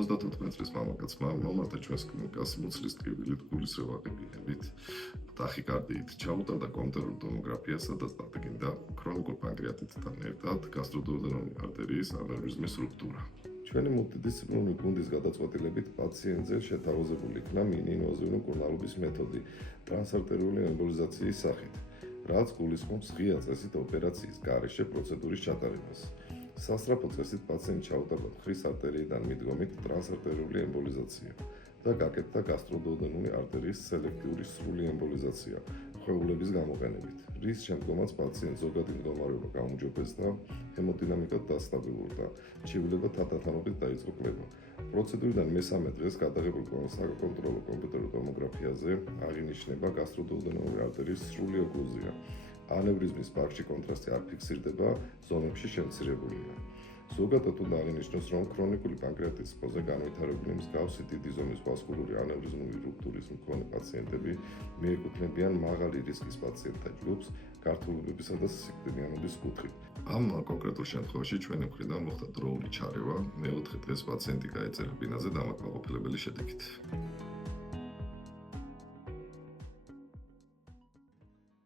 54 წლის მამაკაცმა მომართა ჩვენს კლინიკას მუცლის ტკივილით გულის რევმატებით, ტახიკარდიით, ჩამოტარდა კომპიუტერულ ტომოგრაფია, სადაც დადგინდა ქრონიკულ პანკრეატიტთან ერთად გასტროდუოდენალური არტერიის ანევრიზმის რუქტურა. ჩვენი მულტიდისციპლინური გუნდის გადაწყვეტილებით პაციენტზე შეთავაზებული იქნა მინი-ინვაზიური მკურნალობის მეთოდი ტრანსარტერიული ემბოლიზაციის სახით, რაც გულისხმობს ღია წესით ოპერაციის გარეშე პროცედურის ჩატარებას. სასწრაფო წესით პაციენტს ჩაუტარდა მხრის არტერიიდან მიდგომით ტრანსარტერიული ემბოლიზაცია და გაკეთდა გასტროდუოდენური არტერიის სელექტიური სრული ემბოლიზაცია ხვეულების გამოყენებით, რის შემდგომაც პაციენტს ზოგადი მდგომარეობა გაუმჯობესდა, ჰემოდინამიკა დასტაბილურდა, ჩივილება თანდათანობით დაიწყო კლება. პროცედურიდან მესამე დღეს გადაღებულ საკონტროლო კომპიუტერულ ტომოგრაფიაზე აღინიშნება გასტროდუოდენური არტერიის სრული ოკლუზია. ანევრიზმის პარკში კონტრასტი არ ფიქსირდება, ზონებში შემცირებულია. ზოგადად უნდა აღინიშნოს, რომ ქრონიკული პანკრეატიტის ფონზე განვითარებული მსგავსი დიდი ზომის ვასკულური ანევრიზმული რუქტურის მქონე პაციენტები მიეკუთვნებიან მაღალი რისკის პაციენტთა ჯგუფს გართულობებისა და სიკვდილიანობის კუთხით. ამ კონკრეტულ შემთხვევაში ჩვენი მხრიდან მოხდა დროული ჩარევა, მეოთხე დღეს პაციენტი გაეწერა ბინაზე დამაკმაყოფილებელი შედეგით.